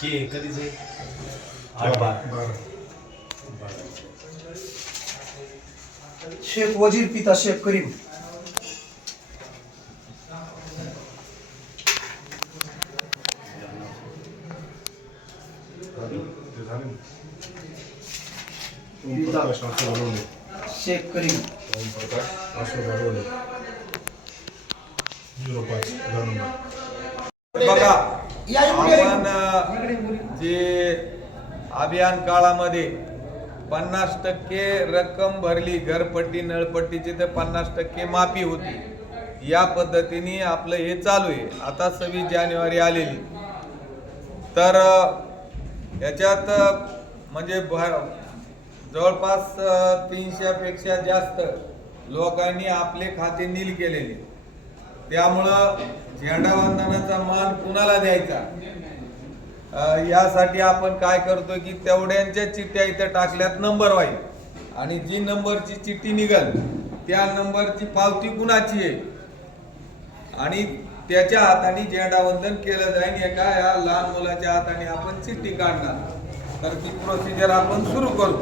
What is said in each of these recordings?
हे कधीच आहे 8/12 शेख वजीर पिता शेख करीम शेख करीम बघा, आपण जे अभियान काळामध्ये 50% रक्कम भरली, घरपट्टी नळपट्टीची तर 50% माफी होती. या पद्धतीने आपलं हे चालू आहे. आता 26 जानेवारी आलेली, तर याच्यात म्हणजे जवळपास 300 पेक्षा जास्त लोकांनी आपले खाते नील केलेले. त्यामुळं झेंडावंदनाचा मान कुणाला द्यायचा यासाठी आपण काय करतो की तेवढ्यांच्या चिठ्ठ्या इथं टाकल्यात नंबर वाईज, आणि जी नंबरची चिठ्ठी निघल त्या नंबरची पावती कुणाची आहे आणि त्याच्या हाताने झेंडावंदन केलं जाईल. एका या लहान मुलाच्या हाताने आपण चिठ्ठी काढणार. तर ती प्रोसिजर आपण सुरू करू.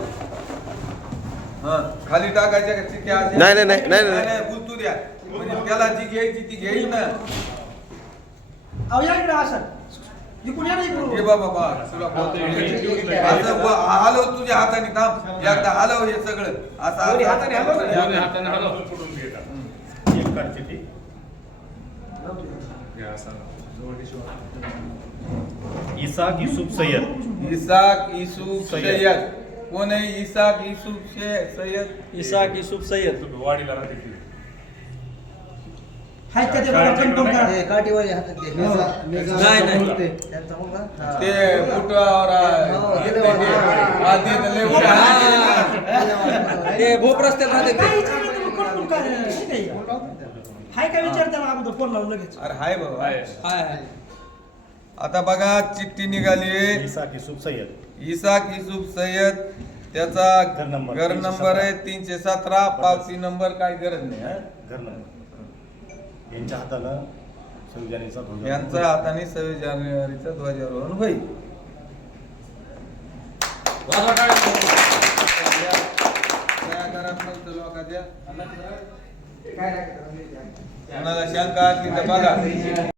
खाली टाकायच्या चिठ्ठ्या नाही बोलतू द्या, म्हणजे त्याला जी घ्यायची ती घेईल ना. बाबा तुला हलव तुझ्या हाताने, थांब एकदा हलव हे सगळं असं हाताने हलव. इसाक युसुफ सय्यद. इसाक युसुफ सय्यद. कोण आहे इसाक युसुफ सय्यद? इसाक युसुफ सय्यद वाडीला राहते. ते फुटवावर ते भोप रस्त्याला राहते. अरे हाय बाबा. आता बघा चिठ्ठी निघाली. इसाक युसुफ सय्यद. इसाक युसुफ सय्यद, त्याचा घर नंबर आहे 317. पावती नंबर काय गरज नाही. घर नंबर यांच्या हातानं 26 जानेवारीचा ध्वज. यांच्या हाताने 26 जानेवारीचा ध्वजारोहण होईल. लोकांच्या कोणाला शंका असली तर बघा.